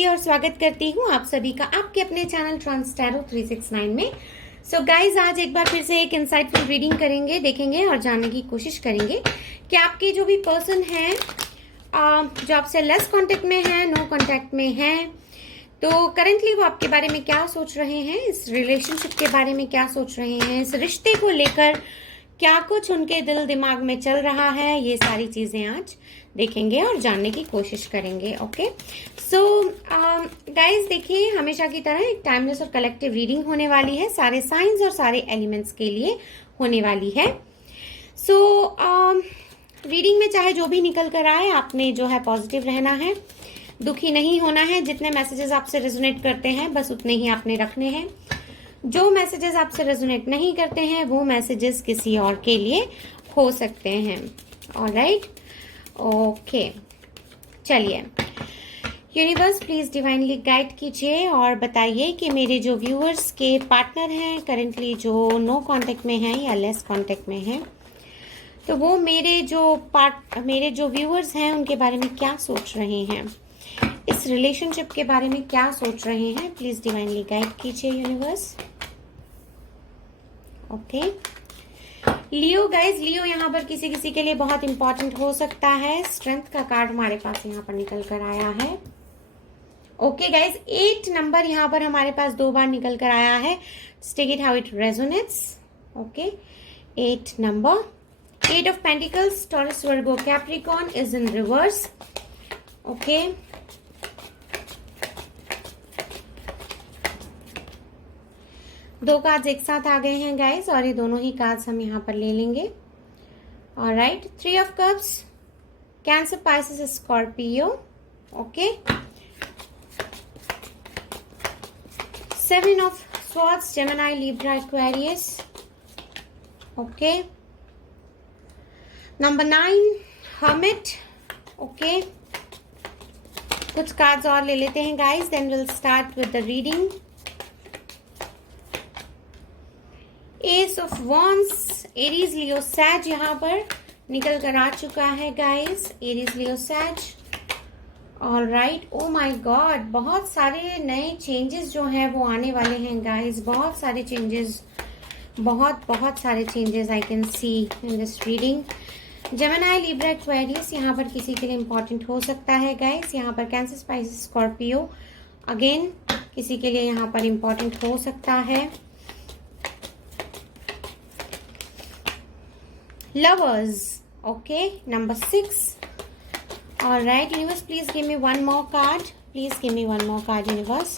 करती और स्वागत करती हूँ आप सभी का आपके अपने चैनल ट्रांस टैरो 369 में। सो गाइज, आज एक बार फिर से एक इंसाइटफुल रीडिंग करेंगे, देखेंगे और जानने की कोशिश करेंगे कि आपके जो भी पर्सन हैं जो आपसे लेस कांटेक्ट में है, नो कांटेक्ट में है, तो करेंटली वो आपके बारे में क्या सोच रहे हैं, इस रिलेशनशिप के बारे में क्या सोच रहे हैं, इस रिश्ते को लेकर क्या कुछ उनके दिल दिमाग में चल रहा है, ये सारी चीजें आज देखेंगे और जानने की कोशिश करेंगे। ओके, सो गाइज देखिए, हमेशा की तरह एक टाइमलेस और कलेक्टिव रीडिंग होने वाली है, सारे साइंस और सारे एलिमेंट्स के लिए होने वाली है। सो रीडिंग में चाहे जो भी निकल कर आए, आपने जो है पॉजिटिव रहना है, दुखी नहीं होना है। जितने मैसेजेस आपसे रेजोनेट करते हैं बस उतने ही आपने रखने हैं। जो मैसेजेस आपसे रेजोनेट नहीं करते हैं वो मैसेजेस किसी और के लिए हो सकते हैं। ऑलराइट, ओके, चलिए यूनिवर्स प्लीज डिवाइनली गाइड कीजिए और बताइए कि मेरे जो व्यूअर्स के पार्टनर हैं करेंटली जो नो कांटेक्ट में हैं या लेस कांटेक्ट में हैं, तो वो मेरे जो व्यूअर्स हैं उनके बारे में क्या सोच रहे हैं, इस रिलेशनशिप के बारे में क्या सोच रहे हैं। प्लीज डिवाइनली गाइड कीजिए यूनिवर्स। ओके, लियो गाइज, लियो यहाँ पर किसी किसी के लिए बहुत इंपॉर्टेंट हो सकता है। स्ट्रेंथ का कार्ड हमारे पास यहाँ पर निकल कर आया है। ओके गाइज, 8 नंबर यहाँ पर हमारे पास 2 बार निकल कर आया है। Take it how it resonates. Okay, 8 number, 8 of pentacles, Taurus Virgo Capricorn is in reverse. Okay, दो कार्ड्स एक साथ आ गए हैं गाइस और ये दोनों ही कार्ड्स हम यहाँ पर ले लेंगे। Alright, 3 of cups, cancer, Pisces, Scorpio. Okay, 7 of swords, Gemini, Libra, Aquarius. Okay, number 9 hermit. Okay, कुछ कार्ड्स और ले लेते हैं guys, then will start with the reading. Ace of wands, Aries, Leo, सैज यहाँ पर निकल कर आ चुका है गाइस। एरीज, लियो, सैज। ऑलराइट, ओ माय गॉड, बहुत सारे नए चेंजेस जो हैं वो आने वाले हैं गाइस। बहुत सारे चेंजेस, बहुत सारे changes I can see in this reading. Gemini, Libra, Aquarius यहाँ पर किसी के लिए इंपॉर्टेंट हो सकता है गाइस। यहाँ पर कैंसर, स्पाइसेस, स्कॉर्पियो अगेन किसी के लिए यहाँ पर इंपॉर्टेंट हो सकता है। Lovers, okay, number 6. All right, universe, please give me one more card. Please give me one more card, universe.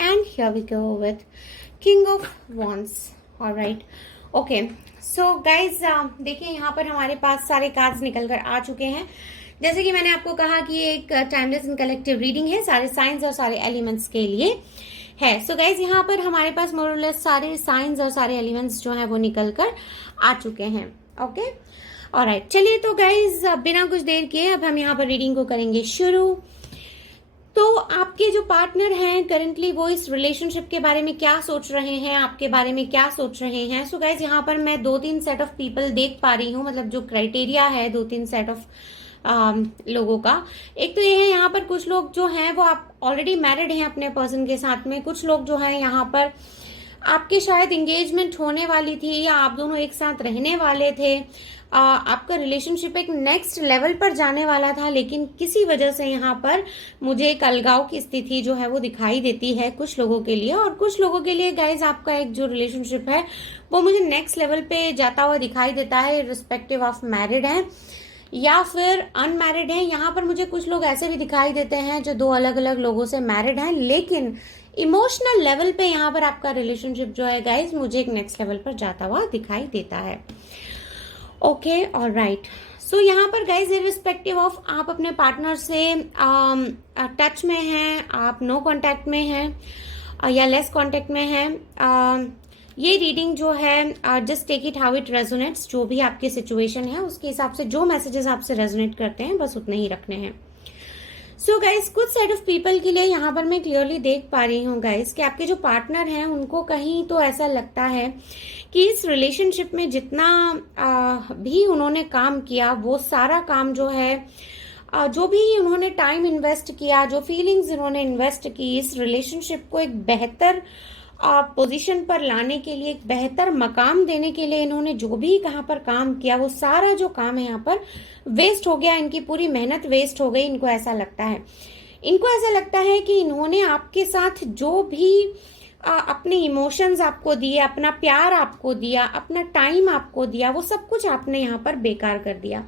And here we go with King of Wands. All right, okay. So guys, देखिए यहाँ पर हमारे पास सारे cards निकल कर आ चुके हैं। जैसे कि मैंने आपको कहा कि ये एक टाइमलेस एंड कलेक्टिव रीडिंग है, सारे साइंस और सारे एलिमेंट्स के लिए है। सो गाइज, यहाँ पर हमारे पास मोरलेस सारे साइंस और सारे एलिमेंट्स जो हैं वो निकल कर आ चुके हैं। ओके, ऑलराइट, चलिए तो गाइज बिना कुछ देर किए अब हम यहाँ पर रीडिंग को करेंगे शुरू। तो आपके जो पार्टनर हैं करेंटली वो इस रिलेशनशिप के बारे में क्या सोच रहे हैं, आपके बारे में क्या सोच रहे हैं। सो गाइज, यहाँ पर मैं 2-3 सेट ऑफ पीपल देख पा रही हूँ, मतलब जो क्राइटेरिया है 2-3 सेट ऑफ लोगों का। एक तो ये है, यहाँ पर कुछ लोग जो हैं वो आप ऑलरेडी मैरिड हैं अपने पर्सन के साथ में। कुछ लोग जो हैं यहाँ पर आपके शायद एंगेजमेंट होने वाली थी या आप दोनों एक साथ रहने वाले थे। आपका रिलेशनशिप एक नेक्स्ट लेवल पर जाने वाला था, लेकिन किसी वजह से यहाँ पर मुझे एक अलगाव की स्थिति जो है वो दिखाई देती है कुछ लोगों के लिए। और कुछ लोगों के लिए गाइज आपका एक जो रिलेशनशिप है वो मुझे नेक्स्ट लेवल पे जाता हुआ दिखाई देता है, रिस्पेक्टिव ऑफ मैरिड है या फिर अनमैरिड हैं। यहाँ पर मुझे कुछ लोग ऐसे भी दिखाई देते हैं जो 2 अलग अलग लोगों से मैरिड हैं, लेकिन इमोशनल लेवल पे यहाँ पर आपका रिलेशनशिप जो है गाइज मुझे एक नेक्स्ट लेवल पर जाता हुआ दिखाई देता है। ओके, ऑलराइट, सो यहाँ पर गाइज इररिस्पेक्टिव ऑफ आप अपने पार्टनर से टच में हैं, आप नो कांटेक्ट में हैं या लेस कांटेक्ट में हैं, ये रीडिंग जो है just take it how it resonates. जो भी आपकी सिचुएशन है उसके हिसाब से जो मैसेजेस आपसे रेजोनेट करते हैं बस उतने ही रखने हैं। सो गाइस, कुछ सेट ऑफ पीपल के लिए यहाँ पर मैं क्लियरली देख पा रही हूँ गाइस कि आपके जो पार्टनर हैं उनको कहीं तो ऐसा लगता है कि इस रिलेशनशिप में जितना भी उन्होंने काम किया, वो सारा काम जो है, जो भी उन्होंने टाइम इन्वेस्ट किया, जो फीलिंग्स उन्होंने इन्वेस्ट की, इस रिलेशनशिप को एक बेहतर पोजीशन पर लाने के लिए, एक बेहतर मकाम देने के लिए इन्होंने जो भी यहाँ पर काम किया, वो सारा जो काम है यहाँ पर वेस्ट हो गया। इनकी पूरी मेहनत वेस्ट हो गई, इनको ऐसा लगता है। इनको ऐसा लगता है कि इन्होंने आपके साथ जो भी अपने इमोशंस आपको दिए, अपना प्यार आपको दिया, अपना टाइम आपको दिया, वो सब कुछ आपने यहाँ पर बेकार कर दिया।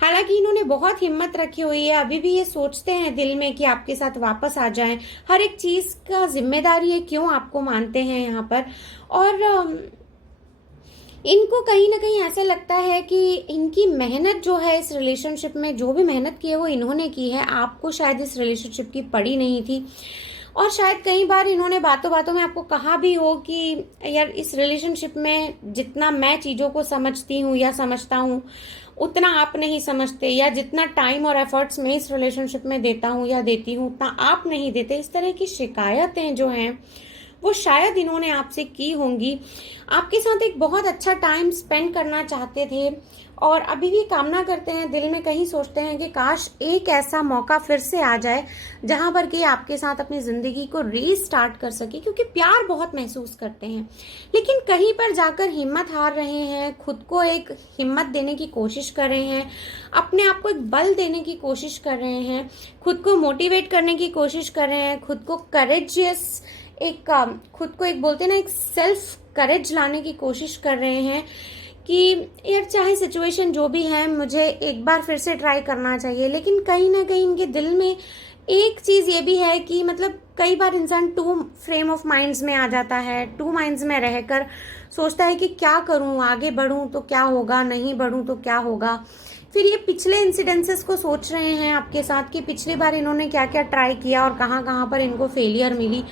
हालांकि इन्होंने बहुत हिम्मत रखी हुई है, अभी भी ये सोचते हैं दिल में कि आपके साथ वापस आ जाएं, हर एक चीज का जिम्मेदारी है, क्यों आपको मानते हैं यहाँ पर। और इनको कहीं ना कहीं ऐसा लगता है कि इनकी मेहनत जो है इस रिलेशनशिप में, जो भी मेहनत की है वो इन्होंने की है, आपको शायद इस रिलेशनशिप की पड़ी नहीं थी। और शायद कई बार इन्होंने बातों बातों में आपको कहा भी हो कि यार, इस रिलेशनशिप में जितना मैं चीज़ों को समझती हूँ या समझता हूँ उतना आप नहीं समझते, या जितना टाइम और एफर्ट्स मैं इस रिलेशनशिप में देता हूँ या देती हूँ उतना आप नहीं देते। इस तरह की शिकायतें जो हैं वो शायद इन्होंने आपसे की होंगी। आपके साथ एक बहुत अच्छा टाइम स्पेंड करना चाहते थे और अभी भी कामना करते हैं, दिल में कहीं सोचते हैं कि काश एक ऐसा मौका फिर से आ जाए जहां पर कि आपके साथ अपनी ज़िंदगी को रीस्टार्ट कर सके, क्योंकि प्यार बहुत महसूस करते हैं। लेकिन कहीं पर जाकर हिम्मत हार रहे हैं, खुद को एक हिम्मत देने की कोशिश कर रहे हैं, अपने आप को एक बल देने की कोशिश कर रहे हैं, खुद को मोटिवेट करने की कोशिश कर रहे हैं, खुद को करेजियस खुद को एक बोलते हैं ना, एक सेल्फ करेज लाने की कोशिश कर रहे हैं कि यार, चाहे सिचुएशन जो भी है, मुझे एक बार फिर से ट्राई करना चाहिए। लेकिन कहीं ना कहीं इनके दिल में एक चीज़ ये भी है कि मतलब कई बार इंसान टू फ्रेम ऑफ माइंड्स में आ जाता है, टू माइंड्स में रहकर सोचता है कि क्या करूं, आगे बढ़ूं तो क्या होगा, नहीं बढ़ूं तो क्या होगा। फिर ये पिछले इंसिडेंसेस को सोच रहे हैं आपके साथ कि पिछली बार इन्होंने क्या क्या ट्राई किया और कहाँ कहाँ पर इनको फेलियर मिली।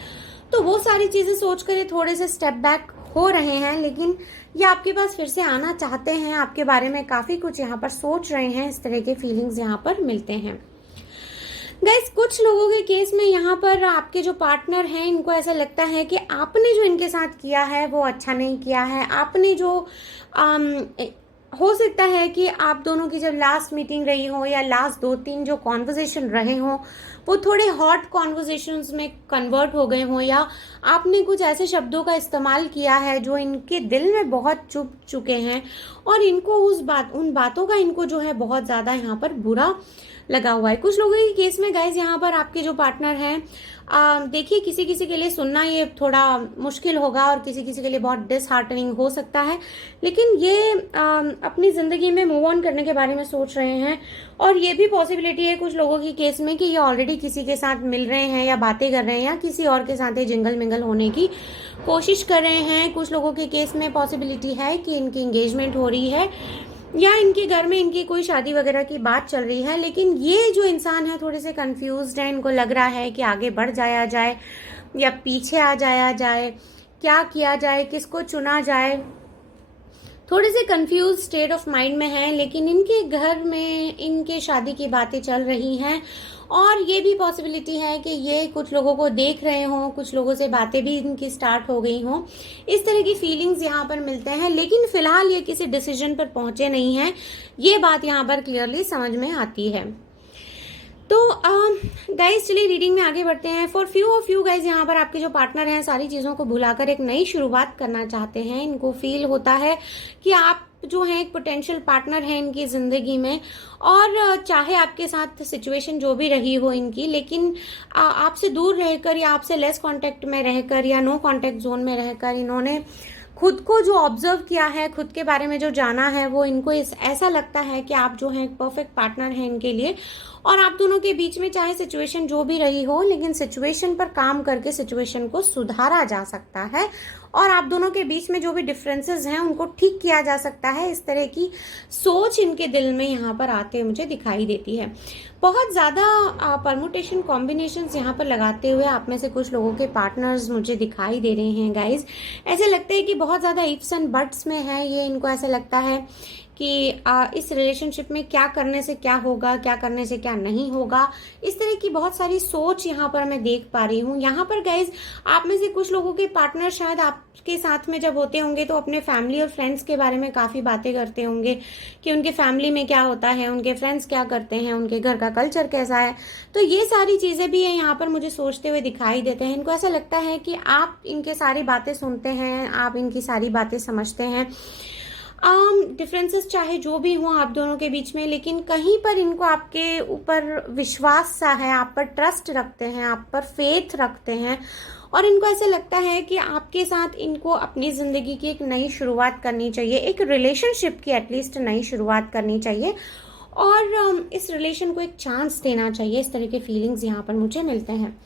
तो वो सारी चीज़ें सोचकर ये थोड़े से स्टेप बैक हो रहे हैं, लेकिन ये आपके पास फिर से आना चाहते हैं, आपके बारे में काफ़ी कुछ यहाँ पर सोच रहे हैं। इस तरह के फीलिंग्स यहाँ पर मिलते हैं। गाइस, कुछ लोगों के केस में यहाँ पर आपके जो पार्टनर हैं, इनको ऐसा लगता है कि आपने जो इनके साथ किया है वो अच्छा नहीं किया है। आपने जो हो सकता है कि आप दोनों की जब लास्ट मीटिंग रही हो या लास्ट 2-3 जो कॉन्वर्जेशन रहे हो वो थोड़े हॉट कॉन्वर्जेशंस में कन्वर्ट हो गए हो, या आपने कुछ ऐसे शब्दों का इस्तेमाल किया है जो इनके दिल में बहुत चुभ चुके हैं और इनको उन बातों का इनको जो है बहुत ज़्यादा यहाँ पर बुरा लगा हुआ है। कुछ लोगों के केस में गाइज यहाँ पर आपके जो पार्टनर हैं, देखिए, किसी किसी के लिए सुनना ये थोड़ा मुश्किल होगा और किसी किसी के लिए बहुत डिसहार्टनिंग हो सकता है, लेकिन ये अपनी ज़िंदगी में मूव ऑन करने के बारे में सोच रहे हैं। और ये भी पॉसिबिलिटी है कुछ लोगों की केस में कि ये ऑलरेडी किसी के साथ मिल रहे हैं या बातें कर रहे हैं या किसी और के साथ ही जिंगल मिंगल होने की कोशिश कर रहे हैं। कुछ लोगों के केस में पॉसिबिलिटी है कि इनकी एंगेजमेंट हो रही है या इनके घर में इनकी कोई शादी वगैरह की बात चल रही है। लेकिन ये जो इंसान है थोड़े से कंफ्यूज्ड है, इनको लग रहा है कि आगे बढ़ जाया जाए या पीछे आ जाया जाए, क्या किया जाए, किसको चुना जाए। थोड़े से कंफ्यूज स्टेट ऑफ माइंड में है, लेकिन इनके घर में इनके शादी की बातें चल रही हैं और ये भी पॉसिबिलिटी है कि ये कुछ लोगों को देख रहे हों, कुछ लोगों से बातें भी इनकी स्टार्ट हो गई हों। इस तरह की फीलिंग्स यहाँ पर मिलते हैं, लेकिन फिलहाल ये किसी डिसीजन पर पहुंचे नहीं हैं, ये बात यहाँ पर क्लियरली समझ में आती है। तो गाइज, चलिए रीडिंग में आगे बढ़ते हैं। For few of you guys, यहाँ पर आपके जो पार्टनर हैं सारी चीज़ों को भुलाकर एक नई शुरुआत करना चाहते हैं। इनको फील होता है कि आप जो है एक पोटेंशियल पार्टनर है इनकी ज़िंदगी में, और चाहे आपके साथ सिचुएशन जो भी रही हो इनकी, लेकिन आपसे दूर रहकर या आपसे लेस कांटेक्ट में रहकर या नो कांटेक्ट जोन में रहकर इन्होंने खुद को जो ऑब्जर्व किया है, खुद के बारे में जो जाना है, वो इनको ऐसा लगता है कि आप जो है एक परफेक्ट पार्टनर हैं इनके लिए। और आप दोनों के बीच में चाहे सिचुएशन जो भी रही हो, लेकिन सिचुएशन पर काम करके सिचुएशन को सुधारा जा सकता है और आप दोनों के बीच में जो भी डिफरेंसेस हैं उनको ठीक किया जा सकता है। इस तरह की सोच इनके दिल में यहाँ पर आते मुझे दिखाई देती है। बहुत ज़्यादा परमुटेशन कॉम्बिनेशंस यहाँ पर लगाते हुए आप में से कुछ लोगों के पार्टनर्स मुझे दिखाई दे रहे हैं गाइज। ऐसे लगता है कि बहुत ज़्यादा इफ्स एंड बट्स में है ये। इनको ऐसा लगता है कि इस रिलेशनशिप में क्या करने से क्या होगा, क्या करने से क्या नहीं होगा, इस तरह की बहुत सारी सोच यहाँ पर मैं देख पा रही हूँ। यहाँ पर गाइज आप में से कुछ लोगों के पार्टनर शायद आपके साथ में जब होते होंगे तो अपने फैमिली और फ्रेंड्स के बारे में काफ़ी बातें करते होंगे कि उनके फैमिली में क्या होता है, उनके फ्रेंड्स क्या करते हैं, उनके घर का कल्चर कैसा है। तो ये सारी चीज़ें भी यहाँ पर मुझे सोचते हुए दिखाई देते हैं। इनको ऐसा लगता है कि आप इनके सारी बातें सुनते हैं, आप इनकी सारी बातें समझते हैं। डिफरेंसेस चाहे जो भी हो आप दोनों के बीच में, लेकिन कहीं पर इनको आपके ऊपर विश्वास सा है, आप पर ट्रस्ट रखते हैं, आप पर फेथ रखते हैं, और इनको ऐसा लगता है कि आपके साथ इनको अपनी ज़िंदगी की एक नई शुरुआत करनी चाहिए, एक रिलेशनशिप की एटलीस्ट नई शुरुआत करनी चाहिए, और इस रिलेशन को एक चांस देना चाहिए। इस तरह के फीलिंग्स यहाँ पर मुझे मिलते हैं।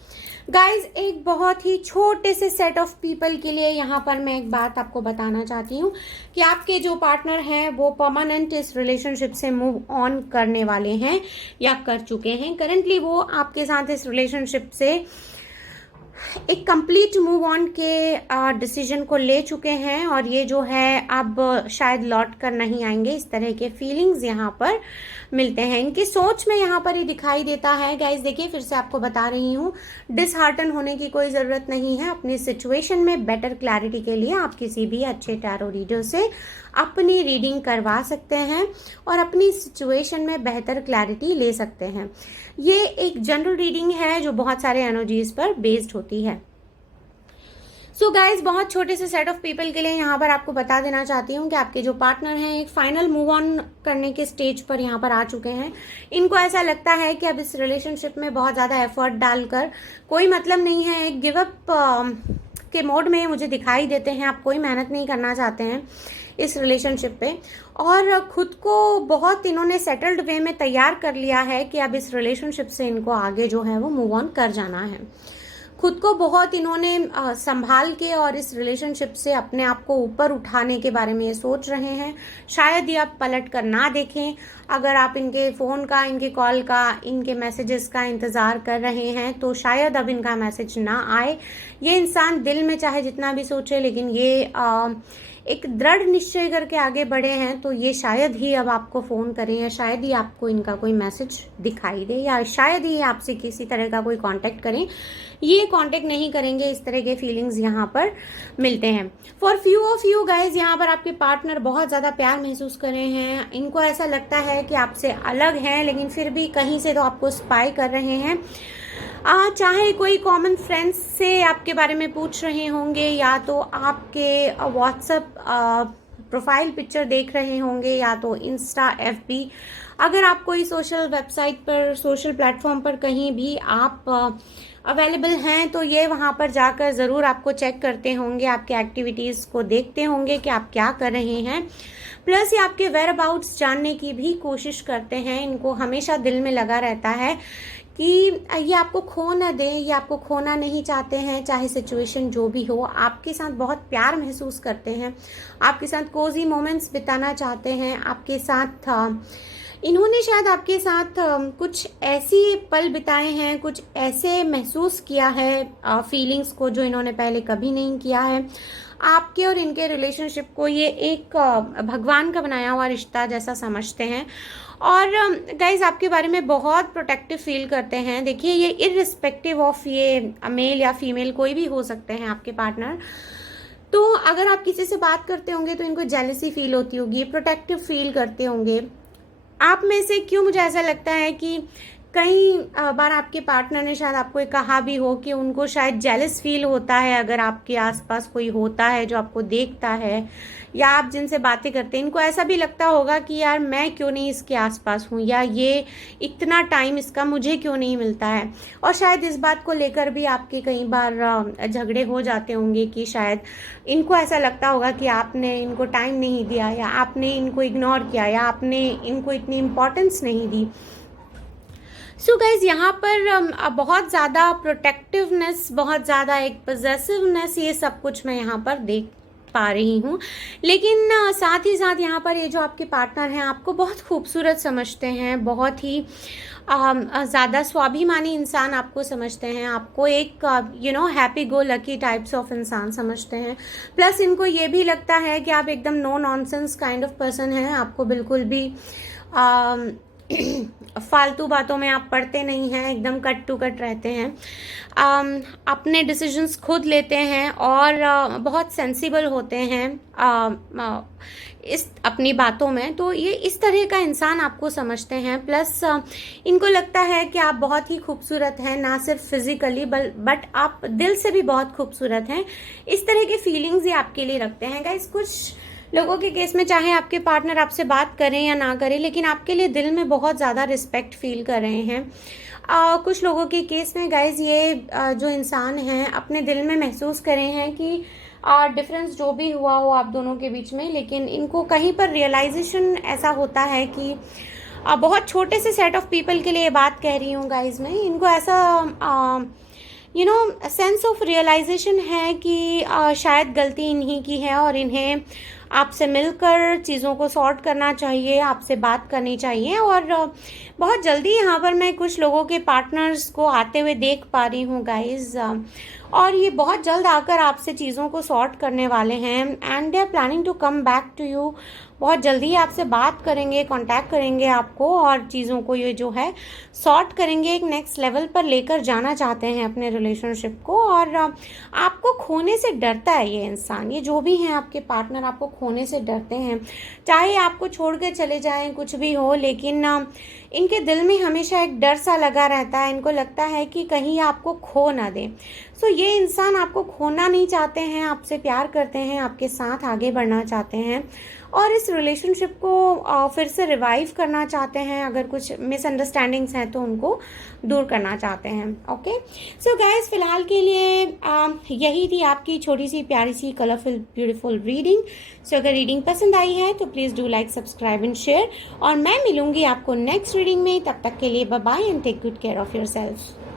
गाइज एक बहुत ही छोटे से सेट ऑफ पीपल के लिए यहाँ पर मैं एक बात आपको बताना चाहती हूँ कि आपके जो पार्टनर हैं वो परमानेंट इस रिलेशनशिप से मूव ऑन करने वाले हैं या कर चुके हैं। करंटली वो आपके साथ इस रिलेशनशिप से एक कंप्लीट मूव ऑन के डिसीजन को ले चुके हैं, और ये जो है अब शायद लौट कर नहीं आएंगे। इस तरह के फीलिंग्स यहाँ पर मिलते हैं। इनकी सोच में यहाँ पर ये दिखाई देता है। गाइज देखिए, फिर से आपको बता रही हूँ, डिसहार्टन होने की कोई ज़रूरत नहीं है। अपनी सिचुएशन में बेटर क्लैरिटी के लिए आप किसी भी अच्छे टैरो रीडर से अपनी रीडिंग करवा सकते हैं और अपनी सिचुएशन में बेहतर क्लैरिटी ले सकते हैं। ये एक जनरल रीडिंग है जो बहुत सारे एनर्जीज पर बेस्ड होती है। सो गाइज बहुत छोटे से सेट ऑफ पीपल के लिए यहाँ पर आपको बता देना चाहती हूँ कि आपके जो पार्टनर हैं एक फाइनल मूव ऑन करने के स्टेज पर यहाँ पर आ चुके हैं। इनको ऐसा लगता है कि अब इस रिलेशनशिप में बहुत ज़्यादा एफर्ट डालकर कोई मतलब नहीं है। एक गिव अप के मोड में मुझे दिखाई देते हैं। आप कोई मेहनत नहीं करना चाहते हैं इस रिलेशनशिप पे, और खुद को बहुत इन्होंने सेटल्ड वे में तैयार कर लिया है कि अब इस रिलेशनशिप से इनको आगे जो है वो मूव ऑन कर जाना है। खुद को बहुत इन्होंने संभाल के और इस रिलेशनशिप से अपने आप को ऊपर उठाने के बारे में ये सोच रहे हैं। शायद ये आप पलट कर ना देखें। अगर आप इनके फ़ोन का, इनके कॉल का, इनके मैसेजेस का इंतज़ार कर रहे हैं तो शायद अब इनका मैसेज ना आए। ये इंसान दिल में चाहे जितना भी सोचे, लेकिन ये एक दृढ़ निश्चय करके आगे बढ़े हैं, तो ये शायद ही अब आपको फ़ोन करें, या शायद ही आपको इनका कोई मैसेज दिखाई दे, या शायद ही आपसे किसी तरह का कोई कांटेक्ट करें। ये कांटेक्ट नहीं करेंगे। इस तरह के फीलिंग्स यहाँ पर मिलते हैं। For few of you guys, यहाँ पर आपके पार्टनर बहुत ज़्यादा प्यार महसूस कर रहे हैं। इनको ऐसा लगता है कि आपसे अलग हैं, लेकिन फिर भी कहीं से तो आपको स्पाई कर रहे हैं। चाहे कोई कॉमन फ्रेंड्स से आपके बारे में पूछ रहे होंगे, या तो आपके व्हाट्सएप प्रोफाइल पिक्चर देख रहे होंगे, या तो इंस्टा, एफबी। अगर आप कोई सोशल वेबसाइट पर, सोशल प्लेटफॉर्म पर कहीं भी आप अवेलेबल हैं, तो ये वहाँ पर जाकर ज़रूर आपको चेक करते होंगे, आपके एक्टिविटीज़ को देखते होंगे कि आप क्या कर रहे हैं। प्लस ये आपके वेयर अबाउट्स जानने की भी कोशिश करते हैं। इनको हमेशा दिल में लगा रहता है कि ये आपको खो ना दे, ये आपको खोना नहीं चाहते हैं, चाहे सिचुएशन जो भी हो। आपके साथ बहुत प्यार महसूस करते हैं, आपके साथ कोजी मोमेंट्स बिताना चाहते हैं। आपके साथ इन्होंने शायद आपके साथ कुछ ऐसी पल बिताए हैं, कुछ ऐसे महसूस किया है फीलिंग्स को जो इन्होंने पहले कभी नहीं किया है। आपके और इनके रिलेशनशिप को ये एक भगवान का बनाया हुआ रिश्ता जैसा समझते हैं, और गाइज आपके बारे में बहुत प्रोटेक्टिव फील करते हैं। देखिए, ये इररिस्पेक्टिव ऑफ ये मेल या फीमेल कोई भी हो सकते हैं आपके पार्टनर। तो अगर आप किसी से बात करते होंगे तो इनको जेलसी फील होती होगी, प्रोटेक्टिव फील करते होंगे। आप में से क्यों मुझे ऐसा लगता है कि कई बार आपके पार्टनर ने शायद आपको कहा भी हो कि उनको शायद जेलस फील होता है अगर आपके आसपास कोई होता है जो आपको देखता है, या आप जिनसे बातें करते हैं। इनको ऐसा भी लगता होगा कि यार मैं क्यों नहीं इसके आसपास हूँ, या ये इतना टाइम इसका मुझे क्यों नहीं मिलता है। और शायद इस बात को लेकर भी आपके कई बार झगड़े हो जाते होंगे कि शायद इनको ऐसा लगता होगा कि आपने इनको टाइम नहीं दिया, या आपने इनको इग्नोर किया, या आपने इनको इतनी इम्पोर्टेंस नहीं दी। सो गाइज यहाँ पर बहुत ज़्यादा प्रोटेक्टिवनेस, बहुत ज़्यादा एक पॉजेसिवनेस, ये सब कुछ मैं यहाँ पर देख पा रही हूँ। लेकिन साथ ही साथ यहाँ पर ये जो आपके पार्टनर हैं आपको बहुत खूबसूरत समझते हैं, बहुत ही ज़्यादा स्वाभिमानी इंसान आपको समझते हैं, आपको एक happy go lucky types of इंसान समझते हैं। प्लस इनको ये भी लगता है कि आप एकदम no nonsense kind of person हैं, आपको बिल्कुल भी फालतू बातों में आप पड़ते नहीं हैं, एकदम कट टू कट रहते हैं, अपने डिसीजंस खुद लेते हैं और बहुत सेंसिबल होते हैं इस अपनी बातों में। तो ये इस तरह का इंसान आपको समझते हैं। प्लस इनको लगता है कि आप बहुत ही खूबसूरत हैं, ना सिर्फ फिजिकली बट आप दिल से भी बहुत खूबसूरत हैं। इस तरह के फीलिंग्स ये आपके लिए रखते हैं गाइस। कुछ लोगों के केस में चाहे आपके पार्टनर आपसे बात करें या ना करें, लेकिन आपके लिए दिल में बहुत ज़्यादा रिस्पेक्ट फील कर रहे हैं। कुछ लोगों के केस में गाइज ये जो इंसान हैं अपने दिल में महसूस करे हैं कि डिफरेंस जो भी हुआ हो आप दोनों के बीच में, लेकिन इनको कहीं पर रियलाइजेशन ऐसा होता है कि बहुत छोटे से सेट ऑफ पीपल के लिए बात कह रही हूँ गाइज मैं, इनको ऐसा सेंस ऑफ रियलाइजेशन है कि शायद गलती इन्हीं की है और इन्हें आपसे मिलकर चीज़ों को सॉर्ट करना चाहिए, आपसे बात करनी चाहिए। और बहुत जल्दी यहाँ पर मैं कुछ लोगों के पार्टनर्स को आते हुए देख पा रही हूँ गाइज, और ये बहुत जल्द आकर आपसे चीज़ों को सॉर्ट करने वाले हैं and they are planning to come back to you. बहुत जल्दी ही आपसे बात करेंगे, कांटेक्ट करेंगे आपको और चीज़ों को ये जो है सॉर्ट करेंगे, एक नेक्स्ट लेवल पर लेकर जाना चाहते हैं अपने रिलेशनशिप को। और आपको खोने से डरता है ये इंसान, ये जो भी हैं आपके पार्टनर आपको खोने से डरते हैं, चाहे आपको छोड़ के चले जाएं कुछ भी हो, लेकिन इनके दिल में हमेशा एक डर सा लगा रहता है। इनको लगता है कि कहीं आपको खो ना दें। सो ये इंसान आपको खोना नहीं चाहते हैं, आपसे प्यार करते हैं, आपके साथ आगे बढ़ना चाहते हैं और इस रिलेशनशिप को फिर से रिवाइव करना चाहते हैं। अगर कुछ मिसअंडरस्टैंडिंग्स हैं तो उनको दूर करना चाहते हैं। ओके सो गाइस, फिलहाल के लिए यही थी आपकी छोटी सी प्यारी सी कलरफुल ब्यूटीफुल रीडिंग। सो अगर रीडिंग पसंद आई है तो please do like subscribe and share, और मैं मिलूंगी आपको नेक्स्ट रीडिंग में। तब तक के लिए bye bye and take good care of your self.